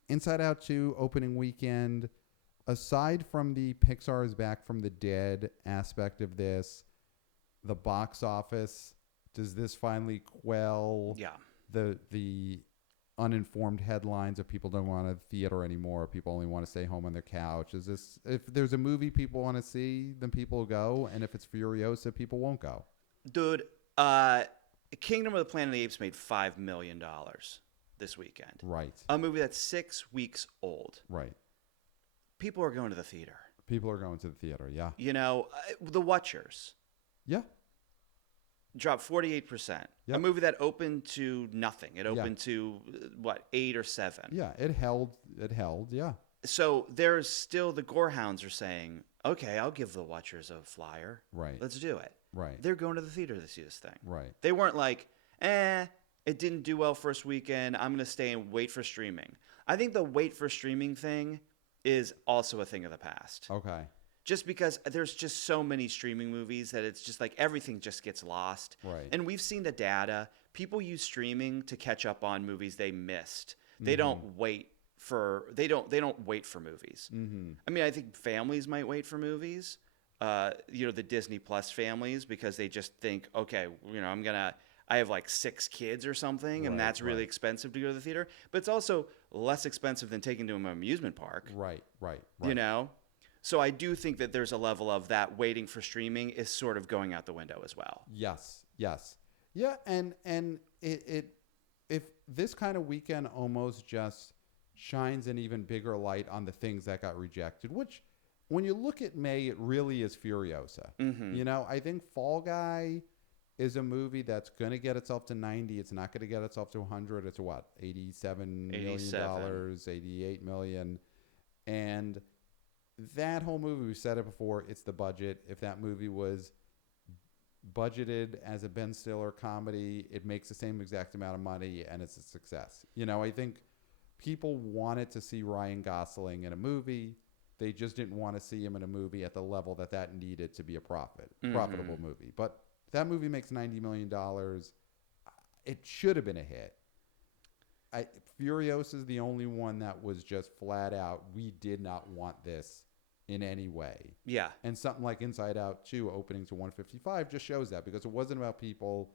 Inside Out 2 opening weekend, aside from the Pixar is back from the dead aspect of this, the box office, does this finally quell the uninformed headlines of people don't want to theater anymore. People only want to stay home on their couch. Is this, if there's a movie people want to see, then people will go. And if it's Furiosa, people won't go. Dude, Kingdom of the Planet of the Apes made $5 million this weekend. Right. A movie that's 6 weeks old. Right. People are going to the theater. People are going to the theater. Yeah. You know, The Watchers. Yeah. Dropped 48%. Yep. A movie that opened to nothing. It opened to, 8 or 7? Yeah, it held, yeah. So there's still, the Gorehounds are saying, okay, I'll give The Watchers a flyer. Right. Let's do it. Right. They're going to the theater to see this thing. Right. They weren't like, it didn't do well first weekend. I'm going to stay and wait for streaming. I think the wait for streaming thing is also a thing of the past. Okay. Just because there's just so many streaming movies that it's just like everything just gets lost. Right. And we've seen the data. People use streaming to catch up on movies they missed. They don't wait for wait for movies. Mm-hmm. I mean, I think families might wait for movies. The Disney Plus families, because they just think, okay, I have like 6 kids or something, and that's really expensive to go to the theater. But it's also less expensive than taking to an amusement park. Right. You know? So I do think that there's a level of that waiting for streaming is sort of going out the window as well. Yes. Yeah, and it if this kind of weekend almost just shines an even bigger light on the things that got rejected, which when you look at May, it really is Furiosa. Mm-hmm. You know, I think Fall Guy is a movie that's going to get itself to 90. It's not going to get itself to 100. It's what, $87 million, $88 million. And that whole movie, we said it before, it's the budget. If that movie was budgeted as a Ben Stiller comedy, it makes the same exact amount of money and it's a success. You know, I think people wanted to see Ryan Gosling in a movie. They just didn't want to see him in a movie at the level that needed to be a profitable movie. But that movie makes $90 million. It should have been a hit. Furiosa is the only one that was just flat out, we did not want this in any way. Yeah. And something like Inside Out 2 opening to 155 just shows that, because it wasn't about people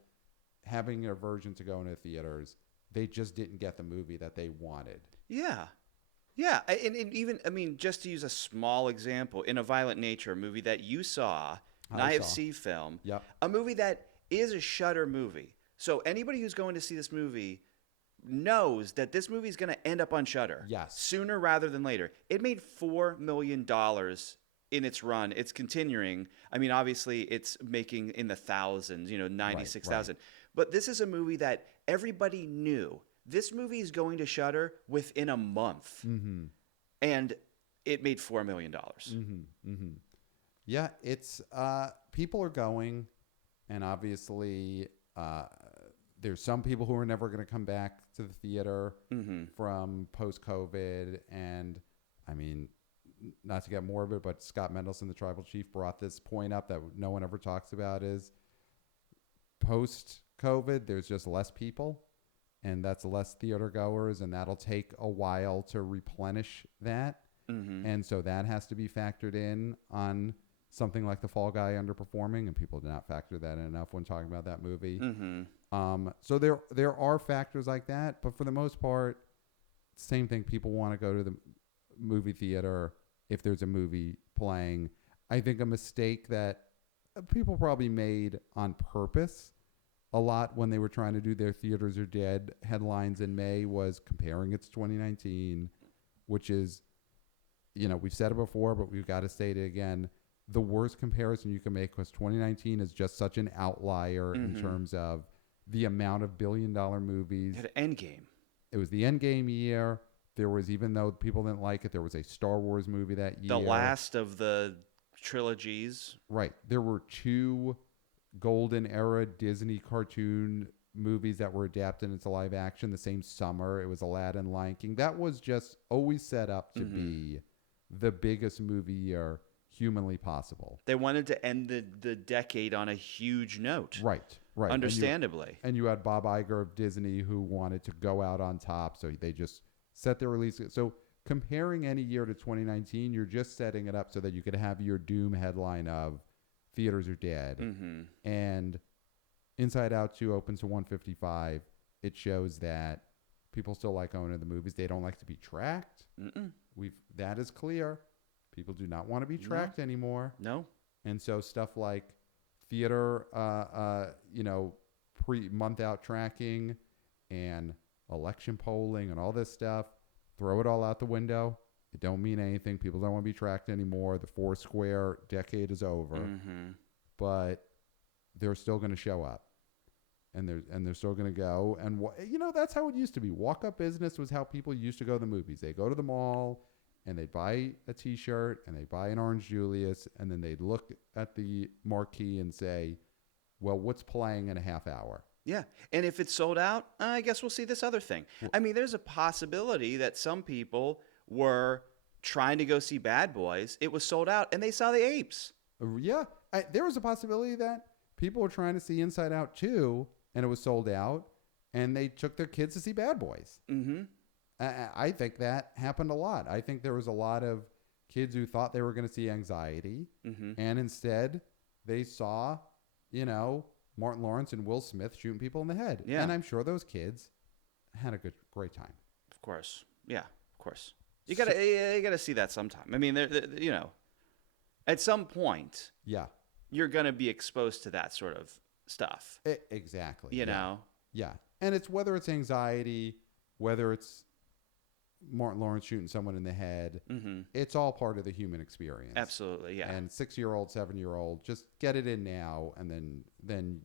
having an aversion to going to theaters. They just didn't get the movie that they wanted. Yeah. Yeah. And even, I mean, just to use a small example, In a Violent Nature, a movie that you saw, an IFC film, Yep. a movie that is a Shudder movie. So anybody who's going to see this movie knows that this movie is going to end up on Shudder. Yes. Sooner rather than later. It made $4 million in its run. It's continuing. I mean, obviously, it's making in the thousands, 96,000. Right. But this is a movie that everybody knew. This movie is going to Shudder within a month. Mm-hmm. And it made $4 million. Mm-hmm. Mm-hmm. Yeah, it's people are going, and obviously there's some people who are never going to come back to the theater from post-COVID. And I mean, not to get morbid, but Scott Mendelson, the tribal chief, brought this point up that no one ever talks about, is post-COVID, there's just less people, and that's less theater goers, and that'll take a while to replenish that. Mm-hmm. And so that has to be factored in on something like The Fall Guy underperforming, and people do not factor that in enough when talking about that movie. Mm-hmm. So there are factors like that, but for the most part, same thing. People want to go to the movie theater if there's a movie playing. I think a mistake that people probably made on purpose a lot when they were trying to do their Theaters Are Dead headlines in May was comparing it to 2019, which is, we've said it before, but we've got to state it again. The worst comparison you can make, was 2019 is just such an outlier in terms of the amount of billion-dollar movies. It had an Endgame. It was the Endgame year. There was, even though people didn't like it, there was a Star Wars movie that year. The last of the trilogies. Right. There were 2 golden era Disney cartoon movies that were adapted into live action the same summer. It was Aladdin, Lion King. That was just always set up to be the biggest movie year humanly possible. They wanted to end the decade on a huge note. Right. Understandably. And you had Bob Iger of Disney who wanted to go out on top, so they just set their release. So comparing any year to 2019, you're just setting it up so that you could have your doom headline of Theaters Are Dead. Mm-hmm. And Inside Out 2 opens to 155. It shows that People still like going to the movies. They don't like to be tracked. Mm-mm. That is clear. People do not want to be tracked anymore. No. And so stuff like theater, pre-month out tracking and election polling and all this stuff, throw it all out the window. It don't mean anything. People don't want to be tracked anymore. The Foursquare decade is over. Mm-hmm. But they're still going to show up. And they're still going to go. And, that's how it used to be. Walk-up business was how people used to go to the movies. They go to the mall, and they'd buy a T-shirt, and they'd buy an Orange Julius, and then they'd look at the marquee and say, well, what's playing in a half hour? Yeah. And if it's sold out, I guess we'll see this other thing. I mean, there's a possibility that some people were trying to go see Bad Boys. It was sold out, and they saw the apes. Yeah. There was a possibility that people were trying to see Inside Out 2, and it was sold out, and they took their kids to see Bad Boys. Mm-hmm. I think that happened a lot. I think there was a lot of kids who thought they were going to see Anxiety, and instead they saw, Martin Lawrence and Will Smith shooting people in the head. Yeah. And I'm sure those kids had a great time. Of course. Yeah, of course. You gotta see that sometime. I mean, at some point, yeah, you're gonna be exposed to that sort of stuff. Exactly. You know? Yeah. And it's whether it's Anxiety, whether it's Martin Lawrence shooting someone in the head, it's all part of the human experience. Absolutely, yeah. And 6-year-old, 7-year-old, just get it in now, and then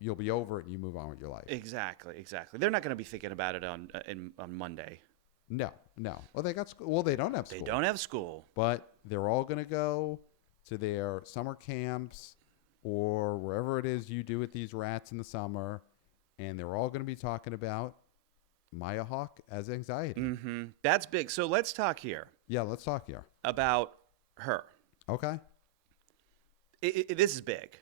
you'll be over it and you move on with your life. Exactly. They're not going to be thinking about it on Monday. No. Well, they got school. Well, they don't have school. They don't have school. But they're all going to go to their summer camps or wherever it is you do with these rats in the summer, and they're all going to be talking about Maya Hawke as Anxiety. Mm-hmm. That's big. So let's talk here. Yeah, let's talk here. About her. Okay. This is big.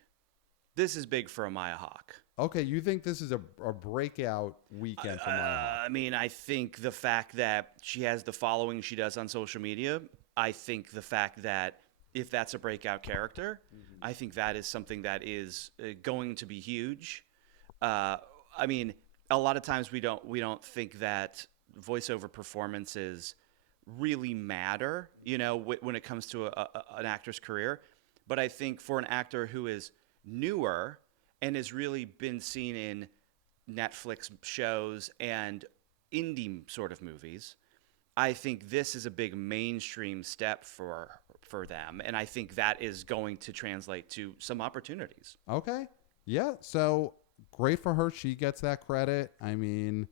This is big for a Maya Hawke. Okay, you think this is a breakout weekend for Maya Hawke? I mean, I think the fact that she has the following she does on social media, I think the fact that if that's a breakout character, I think that is something that is going to be huge. I mean, a lot of times we don't think that voiceover performances really matter, when it comes to an actor's career. But I think for an actor who is newer and has really been seen in Netflix shows and indie sort of movies, I think this is a big mainstream step for them. And I think that is going to translate to some opportunities. Okay. Yeah. So great for her. She gets that credit. I mean,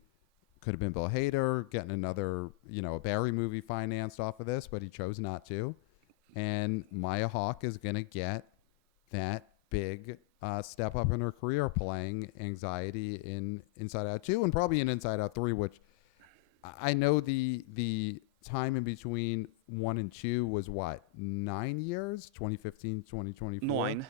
could have been Bill Hader getting another, a Barry movie financed off of this, but he chose not to. And Maya Hawke is going to get that big step up in her career playing Anxiety in Inside Out 2 and probably in Inside Out 3, which I know the time in between 1 and 2 was 9 years, 2015, 2024? 9.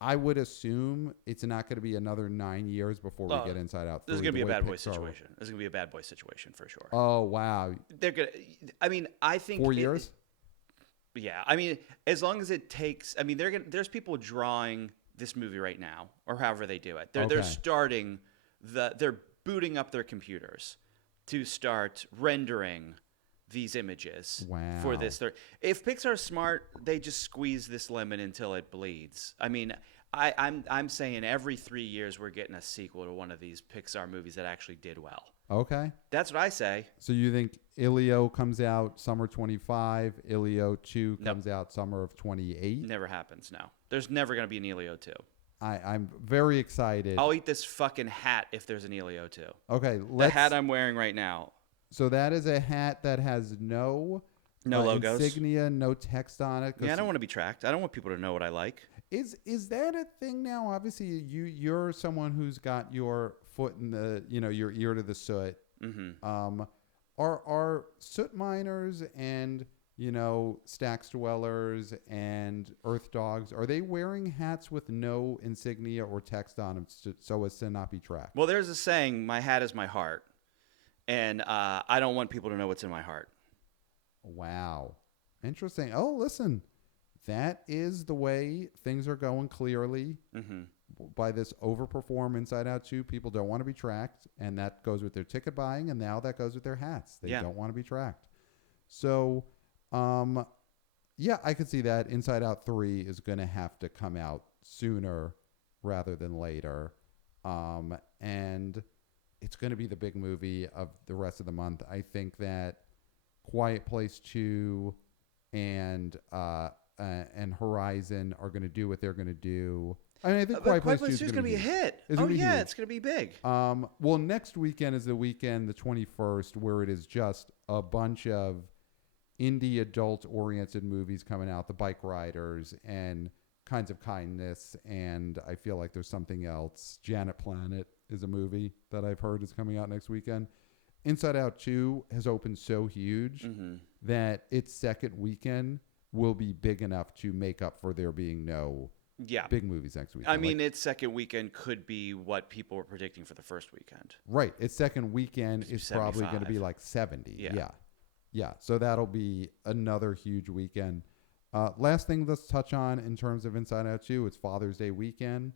I would assume it's not going to be another 9 years before we get Inside Out 3. This is going to be a bad boy situation. This is going to be a bad boy situation for sure. Oh, wow. They're going to, I mean, I think 4 years? Yeah. I mean, as long as it takes, I mean, there's people drawing this movie right now, or however they do it. They're starting they're booting up their computers to start rendering these images for this. If Pixar's smart, they just squeeze this lemon until it bleeds. I mean, I'm saying every 3 years we're getting a sequel to one of these Pixar movies that actually did well. Okay. That's what I say. So you think Ilio comes out summer 25, Ilio 2 comes out summer of 28? Never happens, no. There's never going to be an Elio 2. I'm very excited. I'll eat this fucking hat if there's an Elio 2. Okay. The hat I'm wearing right now. So that is a hat that has no logos, insignia, no text on it. Yeah, I don't want to be tracked. I don't want people to know what I like. Is that a thing now? Obviously, you're someone who's got your foot in the, your ear to the soot. Mm-hmm. Are soot miners and Stax dwellers and earth dogs, are they wearing hats with no insignia or text on them so as to not be tracked? Well, there's a saying, my hat is my heart. And I don't want people to know what's in my heart. Wow. Interesting. Oh, listen, that is the way things are going clearly. Mm-hmm. by this overperform Inside Out 2, people don't want to be tracked, and that goes with their ticket buying, and now that goes with their hats. They don't want to be tracked. So, yeah, I could see that. Inside Out 3 is going to have to come out sooner rather than later. And it's going to be the big movie of the rest of the month. I think that Quiet Place 2 and Horizon are going to do what they're going to do. I mean, I think Quiet Place 2 is going to be a hit. Oh, yeah, it's going to be big. Well, next weekend is the weekend, the 21st, where it is just a bunch of indie adult-oriented movies coming out, The Bike Riders and Kinds of Kindness, and I feel like there's something else. Janet Planet is a movie that I've heard is coming out next weekend. Inside Out 2 has opened so huge that its second weekend will be big enough to make up for there being no big movies next weekend. I mean, its second weekend could be what people were predicting for the first weekend. Right. Its second weekend is 75. Probably going to be like 70. Yeah. So that'll be another huge weekend. Last thing let's touch on in terms of Inside Out 2, it's Father's Day weekend.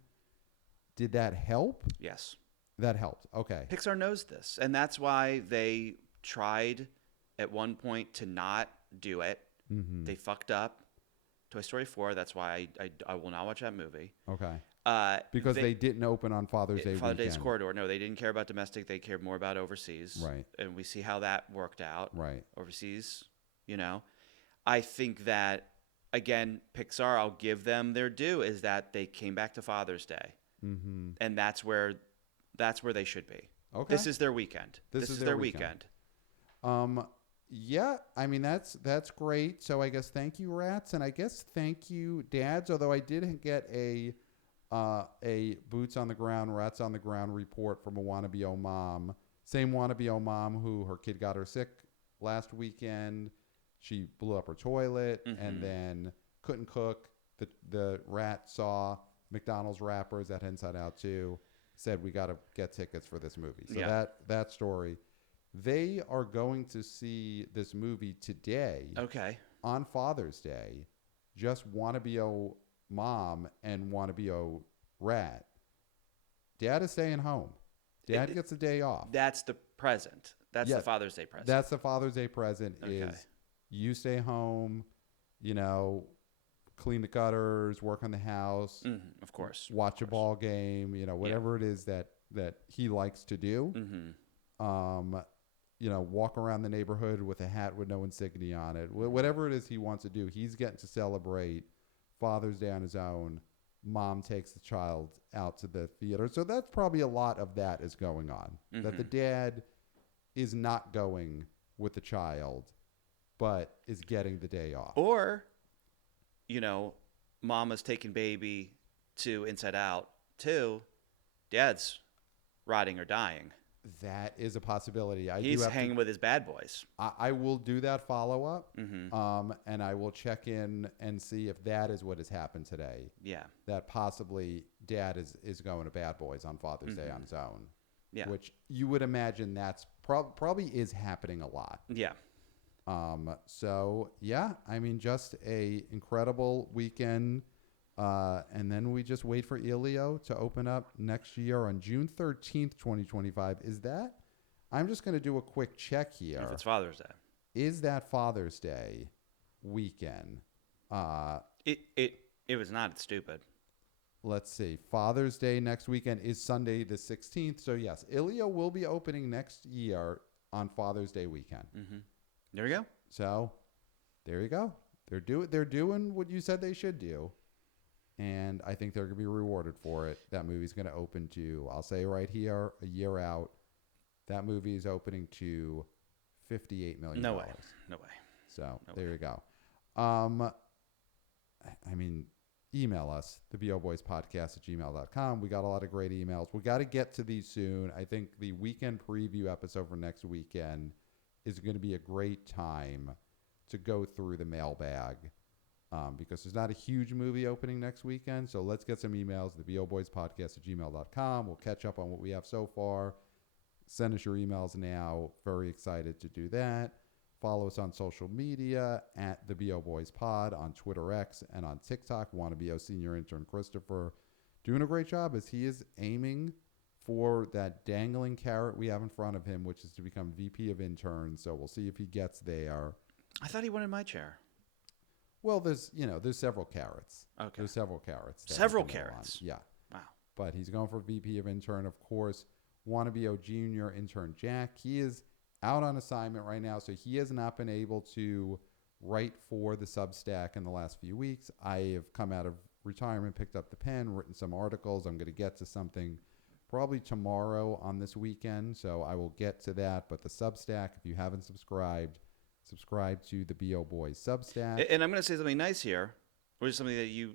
Did that help? Yes. That helped. Okay. Pixar knows this, and that's why they tried at one point to not do it. Mm-hmm. They fucked up. Toy Story 4, that's why I will not watch that movie. Okay. Because they didn't open on Father's Day weekend. Father's Day's corridor. No, they didn't care about domestic. They cared more about overseas. Right. And we see how that worked out. Right. Overseas, I think that, again, Pixar, I'll give them their due, is that they came back to Father's Day. Mm-hmm. And that's where they should be. Okay. This is their weekend. This is their weekend. Yeah, I mean, that's great. So I guess thank you, Rats, and I guess thank you, Dads, although I did get a boots on the ground, rats on the ground report from a wannabe mom. Same wannabe mom who her kid got her sick last weekend. She blew up her toilet and then couldn't cook. The rat saw McDonald's wrappers at Inside Out 2, said we got to get tickets for this movie. So that story. They are going to see this movie today. Okay. On Father's Day. Just wannabe mom and wannabe rat. Dad is staying home. Dad gets a day off. That's the present. That's the Father's Day present. That's the Father's Day present. Okay. Is you stay home, clean the gutters, work on the house. Of course. Watch a ball game, whatever it is that he likes to do. Walk around the neighborhood with a hat with no insignia on it. Whatever it is he wants to do, he's getting to celebrate Father's Day on his own. Mom takes the child out to the theater. So that's probably a lot of that is going on. That the dad is not going with the child, but is getting the day off. Or, Mama's taking baby to Inside Out 2. Dad's rotting or dying. That is a possibility. He's hanging with his bad boys. I will do that follow-up, and I will check in and see if that is what has happened today. Yeah. That possibly Dad is going to Bad Boys on Father's Day on his own. Yeah. Which you would imagine that's probably is happening a lot. Yeah. So, yeah, I mean, just a incredible weekend. And then we just wait for Elio to open up next year on June 13th, 2025. Is that? I'm just going to do a quick check here. If it's Father's Day. Is that Father's Day weekend? It was not. It's stupid. Let's see. Father's Day next weekend is Sunday the 16th. So, yes, Elio will be opening next year on Father's Day weekend. There we go. So, there you go. They're doing what you said they should do. And I think they're going to be rewarded for it. That movie's going to open to, I'll say right here, a year out, that movie is opening to $58 million. No way. So there you go. I mean, email us, theboboyspodcast@gmail.com. We got a lot of great emails. We got to get to these soon. I think the weekend preview episode for next weekend is going to be a great time to go through the mailbag. Because there's not a huge movie opening next weekend. So let's get some emails, theboboyspodcast@gmail.com. We'll catch up on what we have so far. Send us your emails now. Very excited to do that. Follow us on social media @theboboyspod on Twitter X and on TikTok. WannaBO Senior Intern Christopher. doing a great job as he is aiming for that dangling carrot we have in front of him, which is to become VP of interns. So we'll see if he gets there. I thought he wanted my chair. Well, there's several carrots. Okay. There's several carrots. Several carrots. Yeah. Wow. But he's going for VP of intern, of course. Wannabe junior intern Jack. He is out on assignment right now, so he has not been able to write for the Substack in the last few weeks. I have come out of retirement, picked up the pen, written some articles. I'm going to get to something probably tomorrow on this weekend, so I will get to that. But the Substack, if you haven't subscribe to the B.O. Boys Substack. And I'm going to say something nice here, which is something that you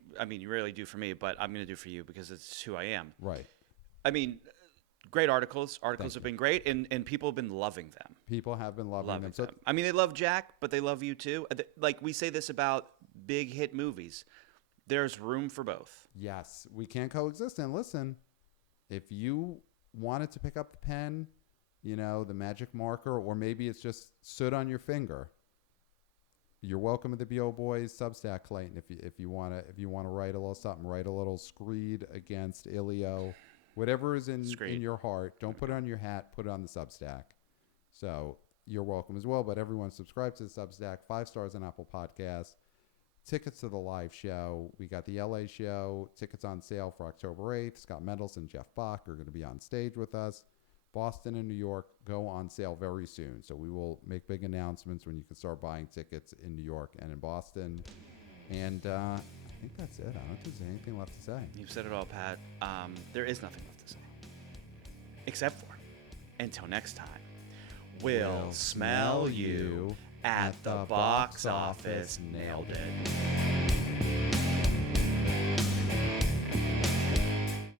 rarely do for me, but I'm going to do for you because it's who I am. Right. I mean, great articles. Articles have been great, and people have been loving them. People have been loving them. So, I mean, they love Jack, but they love you too. Like we say this about big hit movies. There's room for both. Yes, we can coexist. And listen, if you wanted to pick up the pen, the magic marker, or maybe it's just stood on your finger, you're welcome at the B.O. Boys Substack, Clayton. If you want to write a little something, write a little screed against Ilio, whatever is in your heart. Don't put it on your hat. Put it on the Substack. So you're welcome as well. But everyone subscribe to the Substack. 5 stars on Apple Podcasts. Tickets to the live show. We got the LA show. Tickets on sale for October 8th. Scott Mendelson, Jeff Bach are going to be on stage with us. Boston and New York go on sale very soon. So we will make big announcements when you can start buying tickets in New York and in Boston. And I think that's it. I don't think there's anything left to say. You've said it all, Pat. There is nothing left to say. Except for, until next time, we'll smell you at the box office. Nailed it.